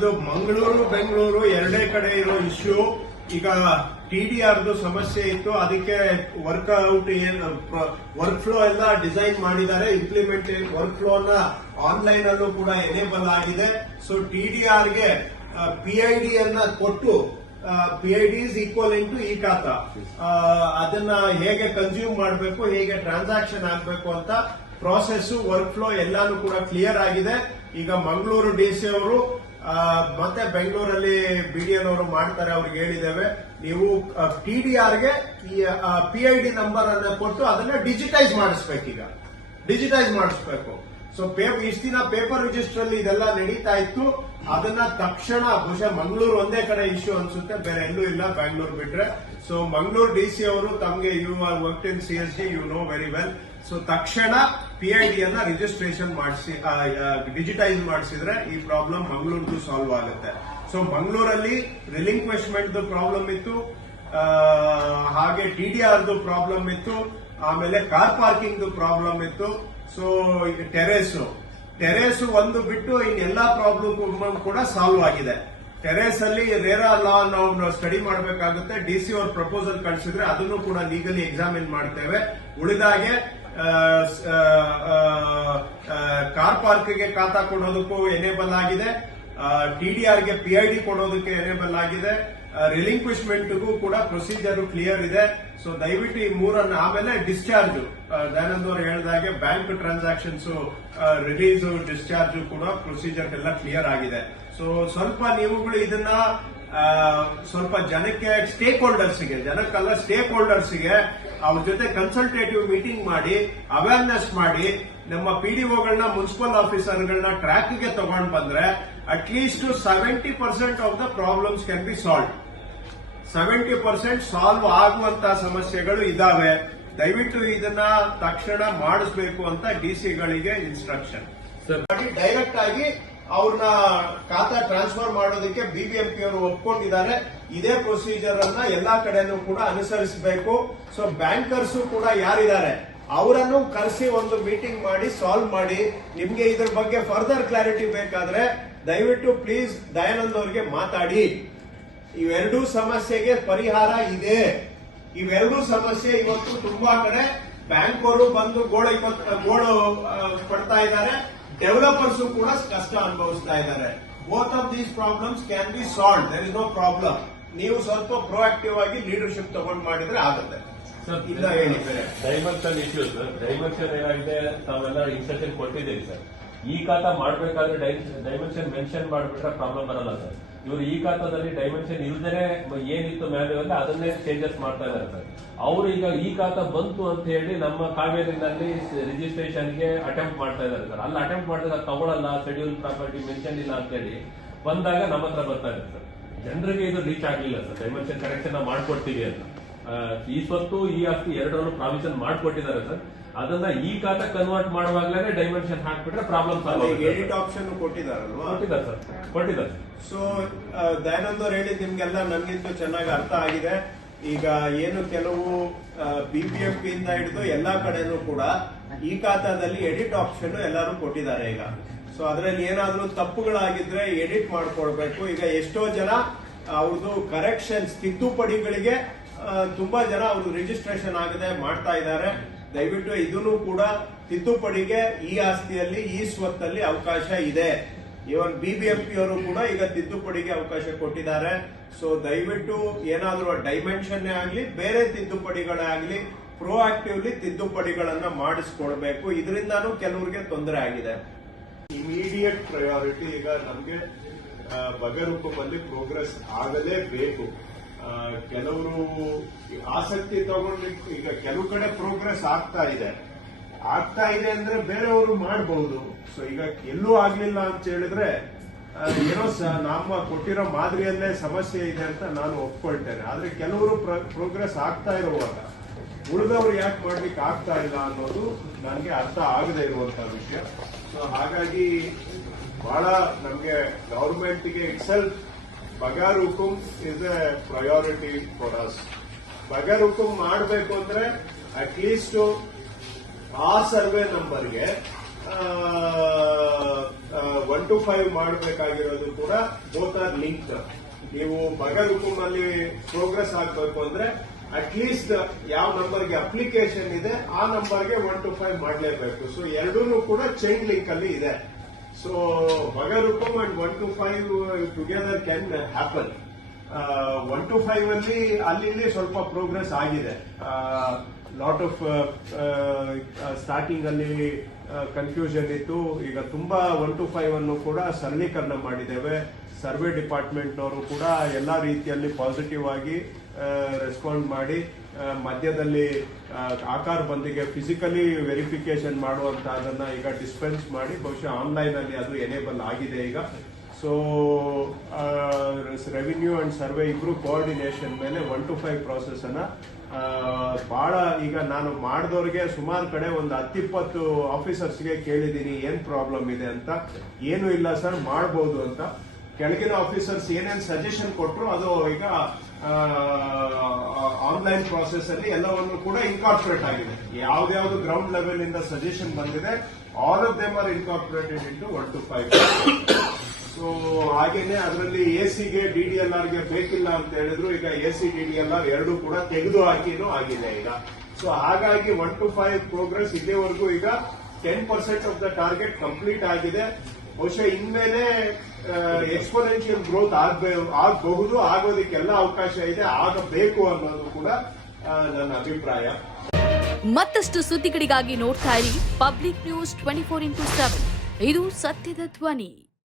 ಇದು ಮಂಗಳೂರು, ಬೆಂಗಳೂರು ಎರಡೇ ಕಡೆ ಇರೋ ಇಶ್ಯೂ ಈಗ ಟಿ ಡಿ ಆರ್ದು ಸಮಸ್ಯೆ ಇತ್ತು. ಅದಕ್ಕೆ ವರ್ಕ್ಔಟ್ ಏನು ವರ್ಕ್ ಫ್ಲೋ ಎಲ್ಲ ಡಿಸೈನ್ ಮಾಡಿದ್ದಾರೆ. ಇಂಪ್ಲಿಮೆಂಟ್ ವರ್ಕ್ ಫ್ಲೋ ನ ಆನ್ಲೈನ್ ಅಲ್ಲೂ ಕೂಡ ಎನೇಬಲ್ ಆಗಿದೆ. ಸೊ ಟಿ ಡಿ ಆರ್ಗೆ ಪಿ ಐ ಡಿ ಅನ್ನ ಕೊಟ್ಟು P I D is equal into ಈ ಖಾತಾ. ಅದನ್ನ ಹೇಗೆ ಕನ್ಸ್ಯೂಮ್ ಮಾಡಬೇಕು, ಹೇಗೆ ಟ್ರಾನ್ಸಾಕ್ಷನ್ ಆಗಬೇಕು ಅಂತ ಪ್ರಾಸೆಸ್ ವರ್ಕ್ ಫ್ಲೋ ಎಲ್ಲಾನು ಕೂಡ ಕ್ಲಿಯರ್ ಆಗಿದೆ. ಈಗ ಮಂಗಳೂರು ಡಿ ಸಿ ಅವರು ಮತ್ತೆ ಬೆಂಗಳೂರಲ್ಲಿ ಬಿಡಿಎನ್ ಅವರು ಮಾಡ್ತಾರೆ, ಅವ್ರಿಗೆ ಹೇಳಿದ್ದೇವೆ. ನೀವು ಟಿ ಡಿ ಆರ್ಗೆ ಪಿ ಐ ಡಿ ನಂಬರ್ ಅನ್ನ ಕೊಟ್ಟು ಅದನ್ನ ಡಿಜಿಟೈಸ್ ಮಾಡಿಸ್ಬೇಕೀಗ. ಡಿಜಿಟೈಸ್ ಮಾಡಿಸ್ಬೇಕು. ಸೊ ಪೇಪರ್ ಇಷ್ಟು ದಿನ ಪೇಪರ್ ರಿಜಿಸ್ಟರ್ ಅಲ್ಲಿ ಇದೆಲ್ಲ ನಡೀತಾ ಇತ್ತು. ಅದನ್ನ ತಕ್ಷಣ ಬಹುಶಃ ಮಂಗಳೂರು ಒಂದೇ ಕಡೆ ಇಶ್ಯೂ ಅನ್ಸುತ್ತೆ. ಬೇರೆ ಎಲ್ಲೂ ಇಲ್ಲ ಬ್ಯಾಂಗ್ಳೂರ್ ಬಿಟ್ರೆ. ಸೊ ಮಂಗಳೂರು ಡಿ ಸಿ ಅವರು ತಮಗೆ you are work in C S D you know very well so ತಕ್ಷಣ ಪಿ ಐ ಡಿ ಅನ್ನ ರಿಜಿಸ್ಟ್ರೇಷನ್ ಮಾಡಿಸಿ ಡಿಜಿಟೈಸ್ ಮಾಡಿಸಿದ್ರೆ ಈ ಪ್ರಾಬ್ಲಮ್ ಮಂಗಳೂರ್ದು ಸಾಲ್ವ್ ಆಗುತ್ತೆ. ಸೊ ಮಂಗಳೂರಲ್ಲಿ ರಿಲಿಂಕ್ವೆಶ್ಮೆಂಟ್ ಪ್ರಾಬ್ಲಮ್ ಇತ್ತು ಹಾಗೆ ಟಿ ಡಿ ಆರ್ದು ಪ್ರಾಬ್ಲಮ್ ಇತ್ತು, ಆಮೇಲೆ ಕಾರ್ ಪಾರ್ಕಿಂಗ್ ಪ್ರಾಬ್ಲಮ್ ಇತ್ತು. ಸೊ ಟೆರೇಸು ಟೆರೇಸ್ ಒಂದು ಬಿಟ್ಟು ಇನ್ನೆಲ್ಲಾ ಪ್ರಾಬ್ಲಮ್ ಕೂಡ ಸಾಲ್ವ್ ಆಗಿದೆ. ಟೆರೇಸ್ ಅಲ್ಲಿ ರೇರಾ ಲಾ ನಾವು ಸ್ಟಡಿ ಮಾಡಬೇಕಾಗುತ್ತೆ. ಡಿ ಸಿ ಅವ್ರ ಪ್ರಪೋಸಲ್ ಕಳಿಸಿದ್ರೆ ಅದನ್ನು ಕೂಡ ಲೀಗಲಿ ಎಕ್ಸಾಮಿನ್ ಮಾಡ್ತೇವೆ. ಉಳಿದಾಗೆ ಕಾರ್ ಪಾರ್ಕ್ಗೆ ಖಾತಾ ಕೊಡೋದಕ್ಕೂ ಎನೇಬಲ್ ಆಗಿದೆ. ಟಿಡಿಆರ್ಗೆ ಪಿಐಡಿ ಕೊಡೋದಕ್ಕೆ ಎನೇಬಲ್ ಆಗಿದೆ. ರಿಲಿಂಕ್ವಿಶ್ಮೆಂಟ್ಗೂ ಕೂಡ ಪ್ರೊಸೀಜರ್ ಕ್ಲಿಯರ್ ಇದೆ. ಸೊ ದಯವಿಟ್ಟು ಈ ಮೂರನ್ನು ಆಮೇಲೆ ಡಿಸ್ಚಾರ್ಜ್ ದಯಾನಂದ್ ಅವರು ಹೇಳಿದಾಗೆ ಬ್ಯಾಂಕ್ ಟ್ರಾನ್ಸಾಕ್ಷನ್ಸ್ ರಿಲೀಸ್ ಡಿಸ್ಚಾರ್ಜ್ ಕೂಡ ಪ್ರೊಸೀಜರ್ ಎಲ್ಲ ಕ್ಲಿಯರ್ ಆಗಿದೆ. ಸೊ ಸ್ವಲ್ಪ ನೀವುಗಳು ಇದನ್ನ ಸ್ವಲ್ಪ ಜನಕ್ಕೆ ಸ್ಟೇಕ್ ಹೋಲ್ಡರ್ಸ್ಗೆ ಜನಕ್ಕಲ್ಲ ಸ್ಟೇಕ್ ಹೋಲ್ಡರ್ಸ್ಗೆ ಅವ್ರ ಜೊತೆ ಕನ್ಸಲ್ಟೇಟಿವ್ ಮೀಟಿಂಗ್ ಮಾಡಿ ಅವೇರ್ನೆಸ್ ಮಾಡಿ ನಮ್ಮ ಪಿಡಿಒಗಳನ್ನ ಮುನ್ಸಿಪಲ್ ಆಫೀಸರ್ಗಳನ್ನ ಟ್ರ್ಯಾಕ್ಗೆ ತಗೊಂಡು ಬಂದ್ರೆ at least seventy percent of the problems can be solve seventy percent solve ಆಗುವಂತ ಸಮಸ್ಯೆಗಳು ಇದಾವೆ. ದಯವಿಟ್ಟು ಇದನ್ನ ತಕ್ಷಣ ಮಾಡಿಸ್ಬೇಕು ಅಂತ ಡಿ ಸಿಗಳಿಗೆ ಇನ್ಸ್ಟ್ರಕ್ಷನ್ ಡೈರೆಕ್ಟ್ ಆಗಿ ಅವ್ರನ್ನ ಖಾತಾ ಟ್ರಾನ್ಸ್ಫರ್ ಮಾಡೋದಕ್ಕೆ ಬಿಬಿಎಂಪಿ ಅವರು ಒಪ್ಕೊಂಡಿದ್ದಾರೆ. ಇದೇ ಪ್ರೊಸೀಜರ್ ಅನ್ನ ಎಲ್ಲಾ ಕಡೆನೂ ಕೂಡ ಅನುಸರಿಸಬೇಕು. ಸೊ ಬ್ಯಾಂಕರ್ಸ್ ಕೂಡ ಯಾರಿದ್ದಾರೆ? ಅವರನ್ನು ಕರೆಸಿ ಒಂದು ಮೀಟಿಂಗ್ ಮಾಡಿ ಸಾಲ್ವ್ ಮಾಡಿ. ನಿಮ್ಗೆ ಇದ್ರ ಬಗ್ಗೆ ಫರ್ದರ್ ಕ್ಲಾರಿಟಿ ಬೇಕಾದ್ರೆ ದಯವಿಟ್ಟು ಪ್ಲೀಸ್ ದಯಾನಂದ್ ಅವರಿಗೆ ಮಾತಾಡಿ. ಇವೆರಡೂ ಸಮಸ್ಯೆಗೆ ಪರಿಹಾರ ಇದೆ. ಇವೆರಡೂ ಸಮಸ್ಯೆ ಇವತ್ತು ತುಂಬಾ ಕಡೆ ಬ್ಯಾಂಕ್ ಅವರು ಬಂದು ಗೋಳು ಗೋಳು ಪಡ್ತಾ ಇದ್ದಾರೆ. ಡೆವಲಪರ್ಸ್ ಕೂಡ ಕಷ್ಟ ಅನುಭವಿಸ್ತಾ ಇದ್ದಾರೆ. Both of these problems can be solve there is no problem ನೀವು ಸ್ವಲ್ಪ ಪ್ರೊಆಕ್ಟಿವ್ ಆಗಿ ಲೀಡರ್ಶಿಪ್ ತಗೊಂಡು ಮಾಡಿದ್ರೆ ಆಗುತ್ತೆ. ಡೈಮೆನ್ಷನ್ ಇಶ್ಯೂ ಸರ್ ಡೈಮೆನ್ಷನ್ ಏನಾಗಿದೆ ತಾವೆಲ್ಲ ಇನ್ಸ್ಟ್ರಕ್ಷನ್ ಕೊಟ್ಟಿದ್ದೀವಿ ಸರ್ ಈ ಕಾಟ ಮಾಡಬೇಕಾದ್ರೆ ಡೈವರ್ಷನ್ ಮೆನ್ಷನ್ ಮಾಡ್ಬಿಟ್ರೆ ಪ್ರಾಬ್ಲಮ್ ಬರಲ್ಲ ಸರ್ ಇವರು ಈ ಖಾತಾದಲ್ಲಿ ಡೈಮೆನ್ಷನ್ ಇಲ್ದೇನೆ ಏನಿತ್ತು ಮ್ಯಾನ್ಯುವಲ್ ಅದನ್ನೇ ಚೇಂಜಸ್ ಮಾಡ್ತಾ ಇದ್ದಾರೆ ಅವರು ಈಗ ಈ ಖಾತಾ ಬಂತು ಅಂತ ಹೇಳಿ ನಮ್ಮ ಕಾವೇರಿನಲ್ಲಿ ರಿಜಿಸ್ಟ್ರೇಷನ್ಗೆ ಅಟೆಂಪ್ಟ್ ಮಾಡ್ತಾ ಇದ್ದಾರೆ ಸರ್. ಅಲ್ಲಿ ಅಟೆಂಪ್ಟ್ ಮಾಡಿದಾಗ ತಗೊಳಲ್ಲ ಶೆಡ್ಯೂಲ್ ಪ್ರಾಪರ್ಟಿ ಮೆನ್ಷನ್ ಇಲ್ಲ ಅಂತ ಹೇಳಿ ಬಂದಾಗ ನಮ್ಮ ಹತ್ರ ಬರ್ತಾ ಇದೆ ಸರ್. ಜನರಿಗೆ ಇದು ರೀಚ್ ಆಗಲಿಲ್ಲ ಸರ್. ಡೈಮೆನ್ಷನ್ ಕರೆಕ್ಷನ್ ಮಾಡ್ಕೊಡ್ತೀವಿ ಅಂತ. ಈ ಸ್ವತ್ತು ಈ ಆಸ್ತಿ ಎರಡರಲ್ಲೂ ಪ್ರಾವಿಷನ್ ಮಾಡಿಕೊಟ್ಟಿದ್ದಾರೆ ಸರ್. ಅದನ್ನ ಈ ಖಾತಾ ಕನ್ವರ್ಟ್ ಮಾಡುವಾಗಲೇ ಡೈಮೆನ್ಷನ್ ಹಾಕ್ಬಿಟ್ರೆ ಪ್ರಾಬ್ಲಮ್ ಸಾಲ್ವ್ ಎಡಿಟ್ ಆಪ್ಷನ್ ಕೊಟ್ಟಿದಾರಲ್ವಾ ಕೊಟ್ಟಿದ್ದಾರೆ ಸರ್. ಕೊಟ್ಟಿದ್ದಾರೆ. ಸೊ ದಯಾನಂದ್ ಅವ್ರು ಹೇಳಿದ್ ನಿಮ್ಗೆಲ್ಲ ನನ್ಗಿಂತೂ ಚೆನ್ನಾಗಿ ಅರ್ಥ ಆಗಿದೆ. ಈಗ ಏನು ಕೆಲವು ಬಿಪಿಎಫ್ ಇಂದ ಹಿಡಿದು ಎಲ್ಲಾ ಕಡೆನೂ ಕೂಡ ಈ ಖಾತಾದಲ್ಲಿ ಎಡಿಟ್ ಆಪ್ಷನ್ ಎಲ್ಲರೂ ಕೊಟ್ಟಿದ್ದಾರೆ ಈಗ. ಸೊ ಅದರಲ್ಲಿ ಏನಾದ್ರೂ ತಪ್ಪುಗಳಾಗಿದ್ರೆ ಎಡಿಟ್ ಮಾಡ್ಕೊಳ್ಬೇಕು ಈಗ ಎಷ್ಟೋ ಜನ ಅವ್ರದ್ದು ಕರೆಕ್ಷನ್ಸ್ ತಿದ್ದುಪಡಿಗಳಿಗೆ ತುಂಬಾ ಜನ ಅವರು ರಿಜಿಸ್ಟ್ರೇಷನ್ ಆಗದೆ ಮಾಡ್ತಾ ಇದ್ದಾರೆ. ದಯವಿಟ್ಟು ಇದನ್ನು ಕೂಡ ತಿದ್ದುಪಡಿಗೆ ಈ ಆಸ್ತಿಯಲ್ಲಿ, ಈ ಸ್ವತ್ತಲ್ಲಿ ಅವಕಾಶ ಇದೆ. ಇವನ್ ಬಿಬಿಎಂಪಿ ಅವರು ಕೂಡ ಈಗ ತಿದ್ದುಪಡಿಗೆ ಅವಕಾಶ ಕೊಟ್ಟಿದ್ದಾರೆ. ಸೊ ದಯವಿಟ್ಟು ಏನಾದರೂ ಡೈಮೆನ್ಷನ್ ಆಗಲಿ, ಬೇರೆ ತಿದ್ದುಪಡಿಗಳೇ ಆಗ್ಲಿ ಪ್ರೋಆಕ್ಟಿವ್ಲಿ ತಿದ್ದುಪಡಿಗಳನ್ನ ಮಾಡಿಸ್ಕೊಳ್ಬೇಕು. ಇದರಿಂದಾನು ಕೆಲವರಿಗೆ ತೊಂದರೆ ಆಗಿದೆ. ಇಮಿಡಿಯೇಟ್ ಪ್ರಯಾರಿಟಿ ಈಗ ನಮಗೆ ಬಗೆರೂಪದಲ್ಲಿ ಪ್ರೋಗ್ರೆಸ್ ಆಗಲೇಬೇಕು. ಕೆಲವರು ಆಸಕ್ತಿ ತಗೊಂಡ್ಲಿಕ್ಕೆ ಈಗ ಕೆಲವು ಕಡೆ ಪ್ರೋಗ್ರೆಸ್ ಆಗ್ತಾ ಇದೆ. ಆಗ್ತಾ ಇದೆ ಅಂದ್ರೆ ಬೇರೆಯವರು ಮಾಡಬಹುದು ಸೊ ಈಗ ಎಲ್ಲೂ ಆಗ್ಲಿಲ್ಲ ಅಂತ ಹೇಳಿದ್ರೆ ಏನೋ ನಮ್ಮ ಕೊಟ್ಟಿರೋ ಮಾದರಿಯಲ್ಲೇ ಸಮಸ್ಯೆ ಇದೆ ಅಂತ ನಾನು ಒಪ್ಕೊಳ್ತೇನೆ. ಆದ್ರೆ ಕೆಲವರು ಪ್ರೋಗ್ರೆಸ್ ಆಗ್ತಾ ಇರುವಾಗ, ಉಳಿದವರು ಯಾಕೆ ಮಾಡ್ಲಿಕ್ಕೆ ಆಗ್ತಾ ಇಲ್ಲ ಅನ್ನೋದು ನನಗೆ ಅರ್ಥ ಆಗದೆ ಇರುವಂತಹ ವಿಷಯ. ಸೊ ಹಾಗಾಗಿ ಬಹಳ ನಮಗೆ ಗವರ್ಮೆಂಟ್ಗೆ itself bagara ಹುಕುಂ is a priority for us ಬಗಾರ್ ಹುಕುಂ ಮಾಡಬೇಕು ಅಂದ್ರೆ ಅಟ್ಲೀಸ್ಟ್ ಆ ಸರ್ವೆ ನಂಬರ್ಗೆ ಒನ್ ಟು ಫೈವ್ ಮಾಡಬೇಕಾಗಿರೋದು ಕೂಡ ಬೋತ್ ಆರ್ ಲಿಂಕ್ ನೀವು ಬಗರುಕುಮಲ್ಲಿ ಪ್ರೋಗ್ರೆಸ್ ಆಗಬೇಕು ಅಂದ್ರೆ ಅಟ್ಲೀಸ್ಟ್ ಯಾವ ನಂಬರ್ಗೆ ಅಪ್ಲಿಕೇಶನ್ ಇದೆ, ಆ ನಂಬರ್ಗೆ ಒನ್ ಟು ಫೈವ್ ಮಾಡಲೇಬೇಕು. ಸೊ ಎರಡೂ ಕೂಡ ಚೈನ್ ಲಿಂಕ್ ಅಲ್ಲಿ ಇದೆ. So ಬಗರುಕುಮ್ and one two five together can happen one two five ಅಲ್ಲಿ ಅಲ್ಲಿ ಸ್ವಲ್ಪ ಪ್ರೋಗ್ರೆಸ್ ಆಗಿದೆ. ಲಾಟ್ ಆಫ್ ಸ್ಟಾರ್ಟಿಂಗ್ ಅಲ್ಲಿ ಕನ್ಫ್ಯೂಷನ್ ಇತ್ತು. ಈಗ ತುಂಬಾ ಒನ್ ಟು ಫೈವ್ ಅನ್ನು ಕೂಡ ಸರಳೀಕರಣ ಮಾಡಿದ್ದೇವೆ. ಸರ್ವೆ ಡಿಪಾರ್ಟ್ಮೆಂಟ್ನವರು ಕೂಡ ಎಲ್ಲ ರೀತಿಯಲ್ಲಿ ಪಾಸಿಟಿವ್ ಆಗಿ ರೆಸ್ಪಾಂಡ್ ಮಾಡಿ ಮಧ್ಯದಲ್ಲಿ ಆಕಾರ ಬಂದಿಗೆ ಫಿಸಿಕಲಿ ವೆರಿಫಿಕೇಶನ್ ಮಾಡುವಂತ ಅದನ್ನ ಈಗ ಡಿಸ್ಪೆನ್ಸ್ ಮಾಡಿ, ಬಹುಶಃ ಆನ್ಲೈನ್ ಅಲ್ಲಿ ಅದು ಎನೇಬಲ್ ಆಗಿದೆ ಈಗ. ಸೊ ರೆವಿನ್ಯೂ ಅಂಡ್ ಸರ್ವೆ ಇಬ್ರು ಕೋಆರ್ಡಿನೇಷನ್ ಮೇಲೆ ಒನ್ ಟು ಫೈವ್ ಪ್ರೊಸೆಸ್ ಅನ್ನ ಬಹಳ ಈಗ ನಾನು ಮಾಡಿದವ್ರಿಗೆ ಸುಮಾರು ಕಡೆ ಒಂದು ಹತ್ತಿಪ್ಪತ್ತು ಆಫೀಸರ್ಸ್ಗೆ ಕೇಳಿದ್ದೀನಿ ಏನ್ ಪ್ರಾಬ್ಲಮ್ ಇದೆ ಅಂತ. ಏನು ಇಲ್ಲ ಸರ್ ಮಾಡಬಹುದು ಅಂತ. ಕೆಳಗಿನ ಆಫೀಸರ್ಸ್ ಏನೇನು ಸಜೆಷನ್ ಕೊಟ್ಟರು ಅದು ಈಗ ಆನ್ಲೈನ್ ಪ್ರಾಸೆಸ್ ಅಲ್ಲಿ ಎಲ್ಲವನ್ನು ಕೂಡ ಇನ್ಕಾರ್ಪೊರೇಟ್ ಆಗಿದೆ. ಯಾವ್ದಾವ್ದು ಗ್ರೌಂಡ್ ಲೆವೆಲ್ ಇಂದ ಸಜೆಷನ್ ಬಂದಿದೆ all of them are incorporated into one two five so ಹಾಗೇನೆ ಅದರಲ್ಲಿ ಎ ಸಿಗೆ ಡಿ ಡಿ ಎಲ್ ಆರ್ಗೆ ಬೇಕಿಲ್ಲ ಅಂತ ಹೇಳಿದ್ರು, ಈಗ A C D D L R ಎರಡು ಕೂಡ ತೆಗೆದು ಹಾಕಿನೂ ಆಗಿದೆ ಈಗ. ಸೊ ಹಾಗಾಗಿ ಒನ್ ಟು ಫೈವ್ ಪ್ರೋಗ್ರೆಸ್ ಇದೇವರೆಗೂ ಈಗ ten percent of the target complete ಆಗಿದೆ. ಬಹುಶಃ ಇನ್ಮೇಲೆ ಎಕ್ಸ್ಪೋನೆನ್ಷಿಯಲ್ ಗ್ರೋತ್ ಆಗಬಹುದು, ಆಗೋದಕ್ಕೆಲ್ಲ ಅವಕಾಶ ಇದೆ, ಆಗಬೇಕು ಅನ್ನೋದು ಕೂಡ ನನ್ನ ಅಭಿಪ್ರಾಯ. ಮತ್ತಷ್ಟು ಸುದ್ದಿಗಳಿಗಾಗಿ ನೋಡ್ತಾ ಇರಿ public news twenty four into seven. ಇದು ಸತ್ಯದ ಧ್ವನಿ.